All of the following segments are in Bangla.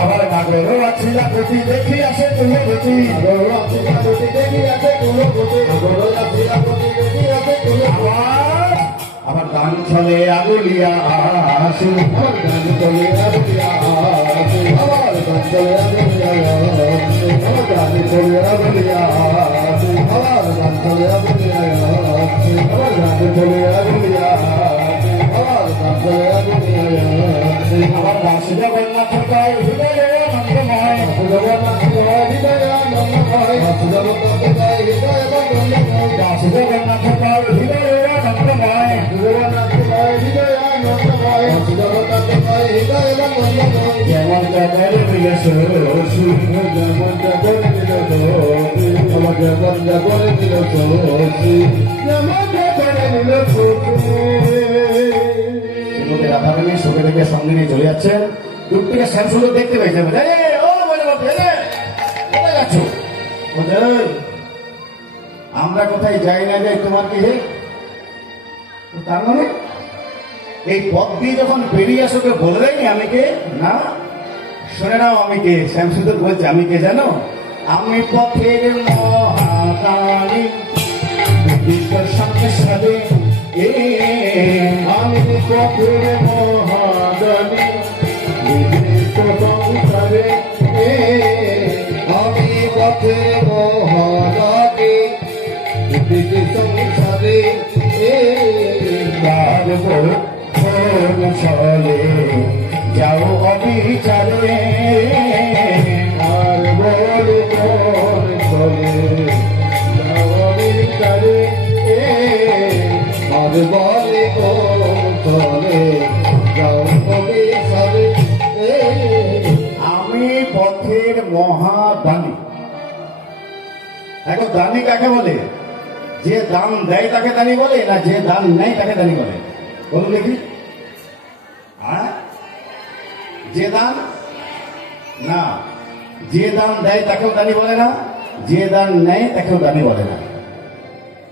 আবার নাগরেরও আছিলা প্রতি দেখি আসে তুমি প্রতি আমার গান চলে আগুলিয়া আসে আমার গান চলে আগুলিয়া আসে আমার গান চলে আগুলিয়া আসে আমার গান চলে আগুলিয়া আসে আমার গান চলে আগুলিয়া আসে আমার গান চলে আগুলিয়া আসে আমার গান চলে আগুলিয়া আসে আমার দাস জগন্নাথ গায় হৃদয়ে আনন্দময় জগন্নাথ গায় হৃদয়ে আনন্দময় জগন্নাথ গায় হৃদয়ে আনন্দময় দাস জগন্নাথ গায় হৃদয়ে আনন্দময় জগন্নাথ গায় হৃদয়ে আনন্দময় জগন্নাথ গায় হৃদয়ে আনন্দময় যেমন জগের বিলস যেমন জগের বিলস আমার যেমন জগের বিলস যেমন জগের বিলস রাধারানী সুখে থেকে সঙ্গে নিয়ে চলে যাচ্ছেন দূর থেকে শ্যামসুন্দর দেখতে পেয়েছেন আমরা কোথায় যাই না যাই তোমার কি তার মানে এই পথ দিয়ে যখন বেরিয়ে আসো কেউ বলে দেয়নি আমি কে না শুনে নাও আমি কে শ্যামসুন্দর বলছে আমি কে জানো আমি পথের মহাদানী সঙ্গে সাথে আমি পথের মহাদানী সংসারে আমি পথের মহাদানী সংসারে চলে যাও অবিচারে আর বলে চলে যাও অবিচারে আর বলে চলে যাও অবিচারে আমি পথের মহাদানী এখন দানি কাকে বলে যে দান দেয় তাকে দানি বলে না যে দান নেয় তাকে দানি বলে বলুন দেখি যে দান না যে দান দেয় তাকেও দানি বলে না যে দান নেয় তাকেও দানি বলে না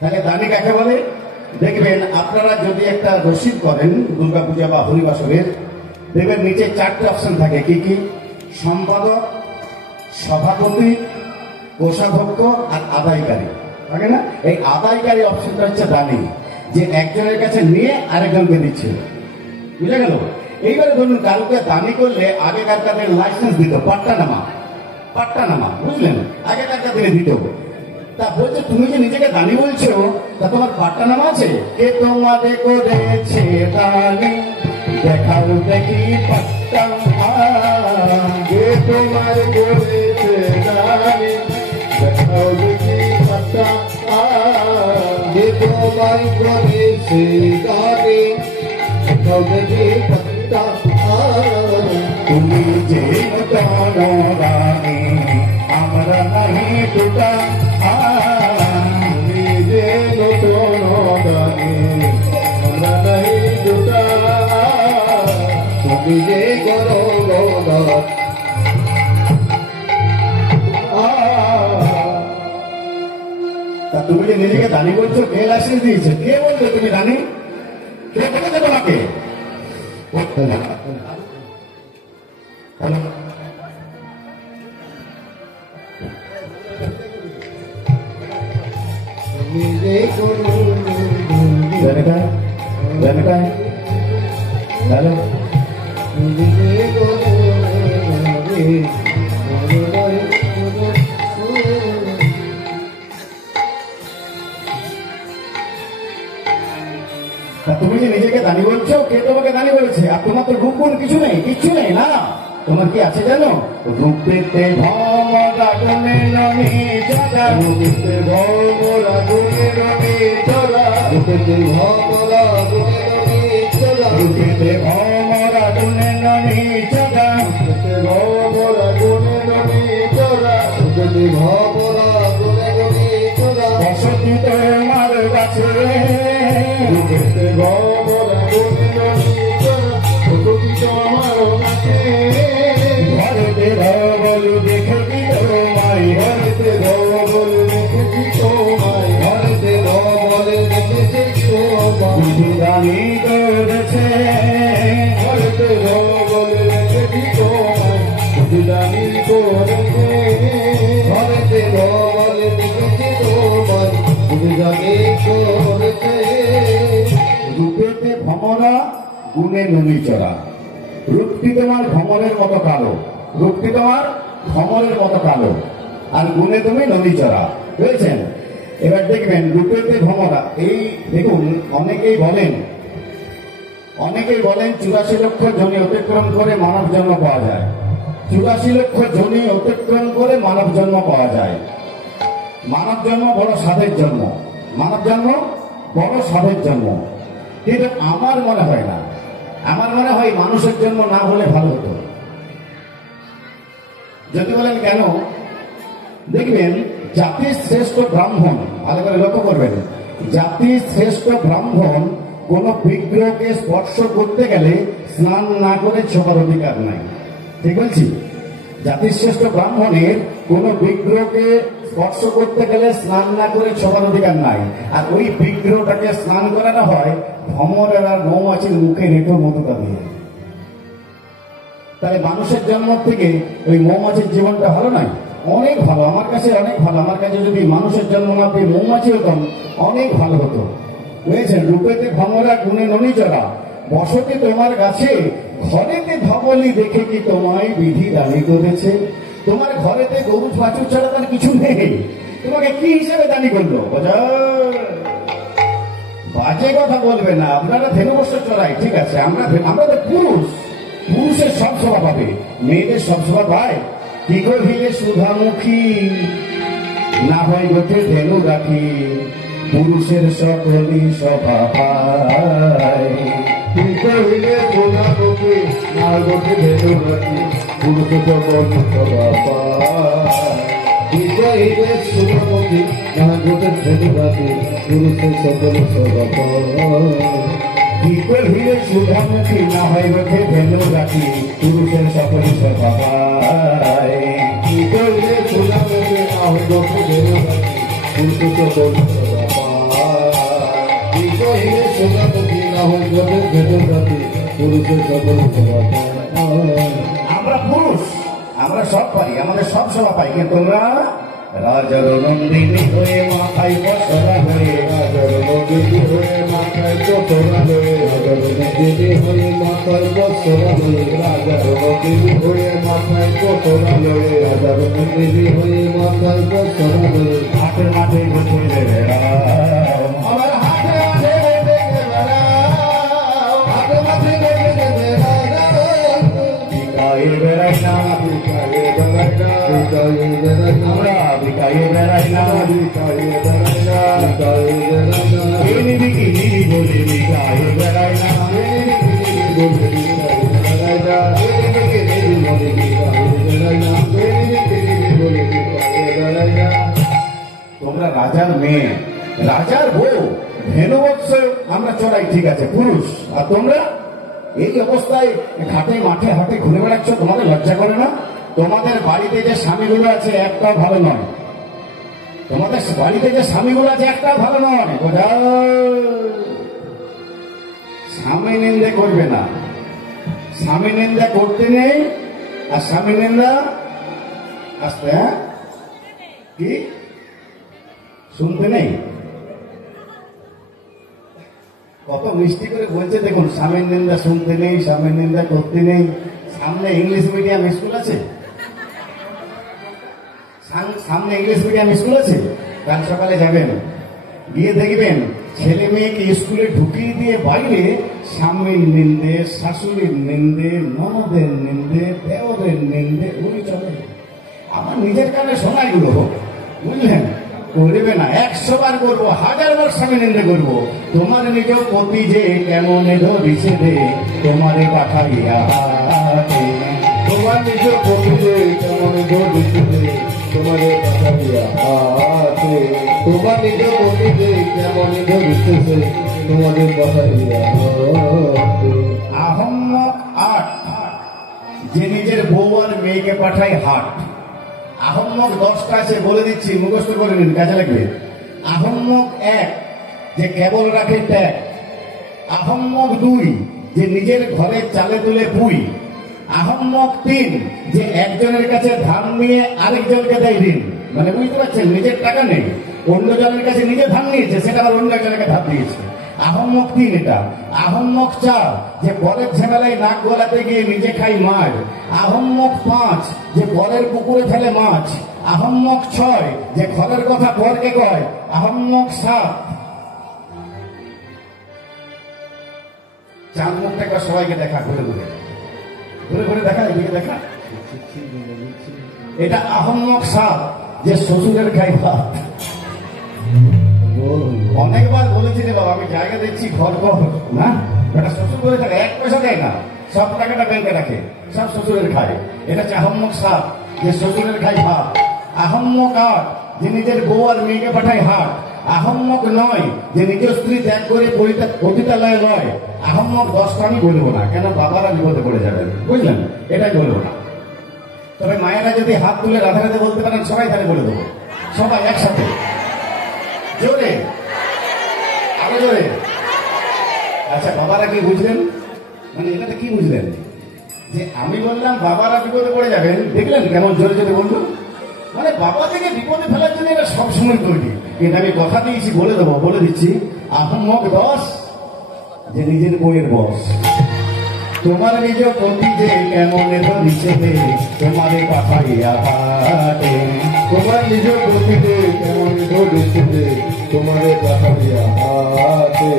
তাহলে দানি কাকে বলে দেখবেন আপনারা যদি একটা রসিদ করেন দুর্গাপূজা বা হরিবাসরের দেখবেন নিচে 4টে অপশন থাকে কি কি সম্পাদক সভাপতি কোষাধ্যক্ষ আর আদায়কারী থাকে না এই আদায়কারী অপশনটা হচ্ছে দানি যে একজনের কাছে নিয়ে আরেকজনকে দিচ্ছে বুঝে গেল এইবারে ধরুন কালকে দানি করলে আগেকার তাদের লাইসেন্স দিত পাট্টা নামা বুঝলেন আগেকার দিনে দিত তা বলছে তুমি যে নিজেকে দানি বলছো তা তোমার পাট্টা নামা আছে কে তোমাদের করেছে দানি দেখাও দেখি পাট্টা কে তোমার করেছে দানি দেখাও দেখি পাট্টা কে তোমার করেছে দানি দেখাও দেখি পাট্টা তুমি যে রানী আমরা নাহি দুটা তুমি যে নতুন রানী আমরা নাহি দুটা তুমি যে গরম তা তুমি যে নিজেকে দানি বলছো কে লাইসেন্স দিয়েছে কে বলছো তুমি দানি কে বলেছে তোমাকে তুমি যে নিজেকে দানি বলছো কে তোমাকে দানি বলছে আর তোমার তো রূপ গুণ কিচ্ছু নেই না তোমার কি আছে জানো রূপেতে ভমরা গুণে রমি চলা রূপেতে ভমরা গুণে রমি চলা রূপেতে ভমরা গুণে রমি চলা রূপেতে ভমরা গুণে রমি চলা রূপেতে ভমরা গুণে রমি চলা রূপেতে ভমরা গুণে রমি চলা বসতি তোমার কাছে রূপেতে ভমরা গুণে রমি চলা বসতি তোমার কাছে ঘরেতে বলু দেখেছি তোমায় ঘরেতে বলু দেখেছি তোমায় ঘরেতে বলে দেখেছি তোমায় রানী করেছে ঘরেতে জানি করেছে। রূপেতে ভমরা গুণে ননীচরা। রূপটি তোমার ভমরের মতো কালো, রূপটি তোমার ভমরের মতো কালো, আর গুণে তুমি ননীচরা, বুঝেছেন? এবার দেখবেন রূপেতে ভমরা, এই দেখুন অনেকেই বলেন 84 লক্ষ জনি অতিক্রম করে মানব জন্ম পাওয়া যায়। 84 লক্ষ জনি অতিক্রম করে মানব জন্ম পাওয়া যায়। মানব জন্ম বড় সাধের জন্ম, মানব জন্ম বড় সাধের জন্ম। কিন্তু আমার মনে হয় না, আমার মনে হয় মানুষের জন্ম না হলে ভালো হতো। যদি বলেন কেন, দেখবেন জাতির শ্রেষ্ঠ ব্রাহ্মণ, ভালো করে লক্ষ্য করবেন, জাতির শ্রেষ্ঠ ব্রাহ্মণ কোন বিগ্রহকে স্পর্শ করতে গেলে স্নান না করে ছোঁয়ার অধিকার নাই। ঠিক বলছি? জাতির শ্রেষ্ঠ ব্রাহ্মণের কোন বিগ্রহকে স্পর্শ করতে গেলে স্নান না করে ছোঁয়ার অধিকার নাই। আর ওই বিগ্রহটাকে স্নান করানো হয় ভমরের আর মৌমাছির মুখে রেখো মধুটা দিয়ে। তাহলে মানুষের জন্ম থেকে ওই মৌমাছির জীবনটা ভালো নয়? অনেক ভালো, আমার কাছে অনেক ভালো। আমার কাছে যদি মানুষের জন্ম না পেয়ে মৌমাছি হতাম অনেক ভালো হতো, বুঝেছেন? রূপেতে ভমরা গুণে ননীচরা, বসতি তোমার গাছে, ঘরেতে ধবলি দেখে কি তোমায় বিধি দানি করেছে। তোমার ঘরেতে গরু বাছুর ছাড়া তার কিছু নেই, তোমাকে কি হিসেবে দানি করলো? বাজে কথা বলবে না। আপনারা ধেনুবস্ত্র চড়াই, ঠিক আছে, আমরা তো পুরুষ, পুরুষের সব সভা পাবে, মেয়েদের সব সভা পায়। কি কহিলে সুধামুখী না হয় গোটে ধেনু রাখি, পুরুষের সকলই সভা পায়। কি কহিলে সুধামুখী না গোটে ধেনু রাখি, পুরুষের সকলই সভা পায়। কি কহিলে সুধামুখী না গোটে ধেনু রাখি, পুরুষের সকলই সভা পায়। কি কহিলে সুধামুখী না হয় গোটে ধেনু রাখি, পুরুষের সকলই সভা পায়। কি কহিলে সুধামুখী না হয় গোটে ধেনু রাখি, পুরুষের সকলই সভা পায়। কি কহিলে সুধামুখী না হয় গোটে ধেনু রাখি, পুরুষের সকলই সভা পায়। আমরা পুরুষ, আমরা সব পারি, আমাদের সব সভা পাই। কিন্তু তোমরা রাজার নন্দিনী হয়ে মাথায় বসরা হয়ে, রাজার নন্দিনী হয়ে মাথায় বসরা হয়ে, রাজার নন্দিনী হয়ে মাথায় বসরা হয়ে, রাজার নন্দিনী হয়ে মাথায় বসরা হয়ে, রাজার নন্দিনী হয়ে মাথায় বসরা হয়ে, হাটের মাঠে ঘুরে বেড়াও, আমার হাতে মাঠে দেখে বেড়াও, হাতে মাঠে দেখে বেড়াও, বিকায়ে বেড়াই না, বিকায়ে বেড়াই না, বিকায়ে বেড়াই না, আমরা বিকায়ে বেড়াই না, বিকায়ে বেড়াই না, বিকায়ে বেড়াই না, এই বিকি নিরি বলে বিকায়ে বেড়াই না, তোমরা রাজার মেয়ে, রাজার বউ, ধেনুবৎস আমরা চড়াই, ঠিক আছে, পুরুষ। আর তোমরা এই অবস্থায় ঘাটে মাঠে হাটে ঘুরে বেড়াচ্ছ, তোমাদের লজ্জা করে না? তোমাদের বাড়িতে যে স্বামীগুলো আছে একটাও ভালো নয়, তোমাদের বাড়িতে যে স্বামীগুলো আছে একটাও ভালো নয়। বোঝাও, স্বামী নিন্দে করবে না, স্বামী নিন্দা করতে নেই, আর স্বামী নিন্দা আসতে, হ্যাঁ কি শুনতে নেই। কত মিষ্টি করে বলছে দেখুন, স্বামীর নিন্দা শুনতে নেই, স্বামীর নিন্দা করতে নেই। সামনে ইংলিশ মিডিয়াম স্কুল আছে, সামনে ইংলিশ মিডিয়াম স্কুল আছে, কাল সকালে যাবেন, গিয়ে দেখবেন ছেলে মেয়েকে স্কুলে ঢুকিয়ে দিয়ে বাইরে স্বামীর নিন্দে, শাশুড়ির নিন্দে, ননদের নিন্দে, দেওরের নিন্দে ওই চলে। আমার নিজের কানে শোনা এগুলো, বুঝলেন? করবে না, 100 বার করবো, 1000 বার স্বামী নিন্দে করবো। তোমার নিজ পতি যে কেমন ধরিছে রে, তোমারে পাঠাইয়া হাতে। তোমার নিজ পতি যে কেমন ধরিছে রে, তোমারে পাঠাইয়া হাতে। তোমার নিজ পতি যে কেমন ধরিছে রে, তোমারে পাঠাইয়া হাতে। আহম্মক 8, যে নিজের বউ আর মেয়েকে পাঠায় হাট। আহম্মক 10টা আছে, বলে দিচ্ছি, মুখস্থ করে নিন, কাজে লাগবে। আহম্মক 1, যে কেবল রাখে ট্যাগ। আহম্মক 2, যে নিজের ঘরে চালে তুলে পুই। আহম্মক 3, যে একজনের কাছে ধান নিয়ে আরেকজনকে দেয় ঋণ। মানে বুঝতে পারছেন, নিজের টাকা নেই, অন্য জনের কাছে নিজে ধার নিয়েছে, সেটা আবার অন্য জনকে ধার দিয়েছে। আহম্মক 3 এটা। আহম্মক 4 যে পরের ঝামেলায় নাক গলাতে গিয়ে নিজে খাই মার। আহম্মক 5 যে পরের পুকুরে ফেলে মাছ। আহম্মক 6 যে ঘরের কথা পরকে কয়। আহম্মক 7 চাঁদ মুখটা একবার সবাইকে দেখা, ঘুরে ঘুরে ঘুরে ঘুরে দেখা, এদিকে দেখা। এটা আহম্মক 7 যে শ্বশুরের খাই ভাত। অনেকবার বলেছি রে বাবা, আমি জায়গা দিচ্ছি, ঘর ঘর না, এটা শ্বশুর করে থাকে, 1 পয়সা দেয় না, সব টাকাটা ব্যাংকে রাখে, সব শ্বশুরের খায়। এটা হচ্ছে আহম্মক 7 যে শ্বশুরের খাই ভাত। আহম্মক 8 যে নিজের বউ আর মেয়েকে পাঠায় হাট। আহম্মক 9 যে নিজের স্ত্রী ত্যাগ করে পতিতালয়ে নয়। আহম্মক 10টা আমি বলবো না, কেন বাবারা বিপদে পড়ে যাবেন, বুঝলেন, এটাই বলবো না। তবে মায়েরা যদি হাত তুলে রাধা রাধে বলতে পারেন, সবাই তাহলে বলে দেবো, সবাই একসাথে জোরে, আরো জোরে। আচ্ছা, বাবারা কি বুঝলেন? মানে এটাতে কি বুঝলেন? যে আমি বললাম বাবারা বিপদে পড়ে যাবেন, দেখলেন কেমন জোরে জোরে বললো? মানে বাবা থেকে বিপদে ফেলার জন্য এটা সবসময় তৈরি। কিন্তু আমি কথা দিয়েছি, বলে দেবো, বলে দিচ্ছি। আহম্মক 10 যে নিজের বইয়ের বস। তোমার নিজ প্রতি যে কেমন ধরিছে তোমারে পাঠাইয়া হাটে। তোমার নিজ প্রতিতে কেমন ধরিছে তোমারে পাঠাইয়া হাটে।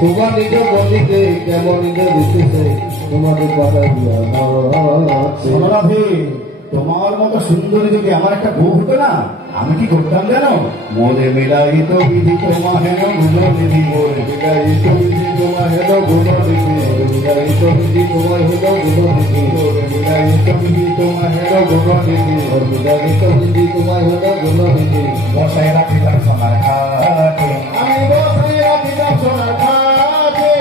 তোমার নিজ প্রতিতে কেমন ধরিছে তোমারে পাঠাইয়া হাটে। সোনারাধে, তোমার মতো সুন্দরী যদি আমার একটা বউ হতো না, আমি কি করতাম জানো? মোরে মিলাইত বিধি তোমা হেন গুণ নিধি। মোরে মিলাইত বিধি তোমা হেন গুণ নিধি। মোরে মিলাইত বিধি তোমা হেন গুণ নিধি। মোরে মিলাইত বিধি তোমা হেন গুণ নিধি। মোরে মিলাইত বিধি তোমা হেন গুণ নিধি। বসায় রাখিলাম সোনার ঘাটে, আমি বসায় রাখিলাম সোনার ঘাটে।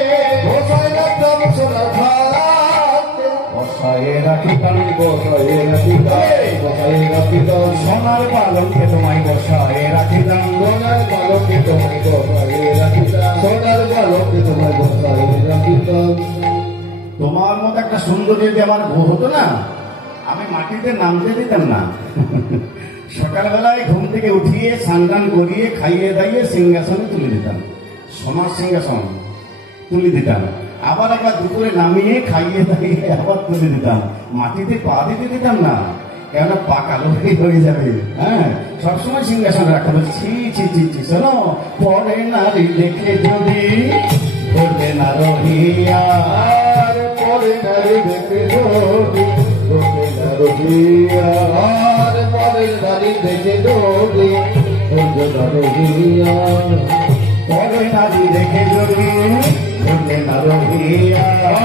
বসায় রাখলাম সোনার ঘাটে। বসায় রাখিলাম, বসায় রাখিলাম, বসায় রাখিলাম সোনার পালঙ্কে তোমায় বসায় রাখিলাম। সোনার পালকে তোমায় বসায় রাখিলাম। সোনার পালকে তোমায় বসায় রাখিলাম। তোমার মতো একটা সুন্দরী যদি আমার বউ হতো না, আমি মাটিতে নামতে দিতাম না। সকালবেলায় ঘুম থেকে উঠিয়ে স্নান করিয়ে খাইয়ে দাইয়ে সিংহাসনে তুলে দিতাম, সোনার সিংহাসন তুলে দিতাম। আবার একবার দুপুরে নামিয়ে খাইয়ে দাইয়ে আবার তুলে দিতাম, মাটিতে পা দিতে দিতাম না, কেন পা কালো হয়ে যাবে। হ্যাঁ, সবসময় সিংহাসনে রাখতে। ছি ছি ছি ছি, শোনো, পরে নারী দেখে যদি ধরবে না রহিয়া। পরে নারী দেখে যদি ধরবে না রহিয়া। পরে নারী দেখে যদি ধরবে না রহিয়া। পরে নারী দেখে যদি ধরবে না রহিয়া।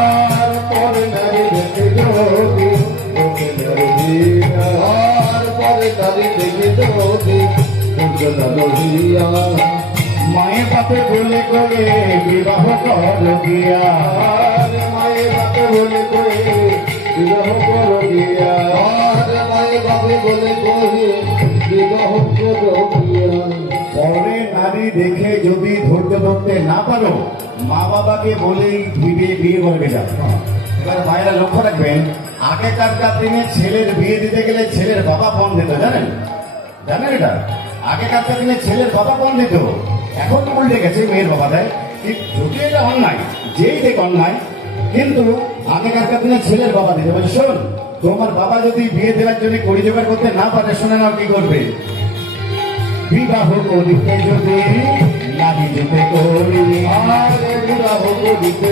পরে নারী দেখে যদি ধরবে না রহিয়া। পরে নারী দেখে যদি ধরবে না রহিয়া। মায়ের বাপে বলে করে বিবাহ কর গিয়া। মায়ের বাপে বলে করে বিবাহ কর গিয়া। মায়ের বাপে বলে করে বিবাহ কর গিয়া। পরে নারী দেখে যদি ধরতে ধরতে না পারো, মা বাবাকে বলেই বিয়ে করবে যাও। এবার মায়েরা লক্ষ্য রাখবেন, আগেকার দিনে ছেলের বিয়ে দিতে গেলে ছেলের বাবা পণ দিত, জানেন? জানেন এটা? আগেকার দিনে ছেলের বাবা পণ দিত, এখন তো উল্টে গেছে, মেয়ের বাবা দেয়। যদি এটা অন্যায়, যেই দেখ অন্যায়, কিন্তু আগেকার দিনে ছেলের বাবা দিতে বলে, শোন, তোমার বাবা যদি বিয়ে দেওয়ার জন্য কড়ি জোগাড় করতে না পারে, শুনে নাও কি করবে। বিবাহ করিতে যদি নারী যেতে করি, বিবাহ করিতে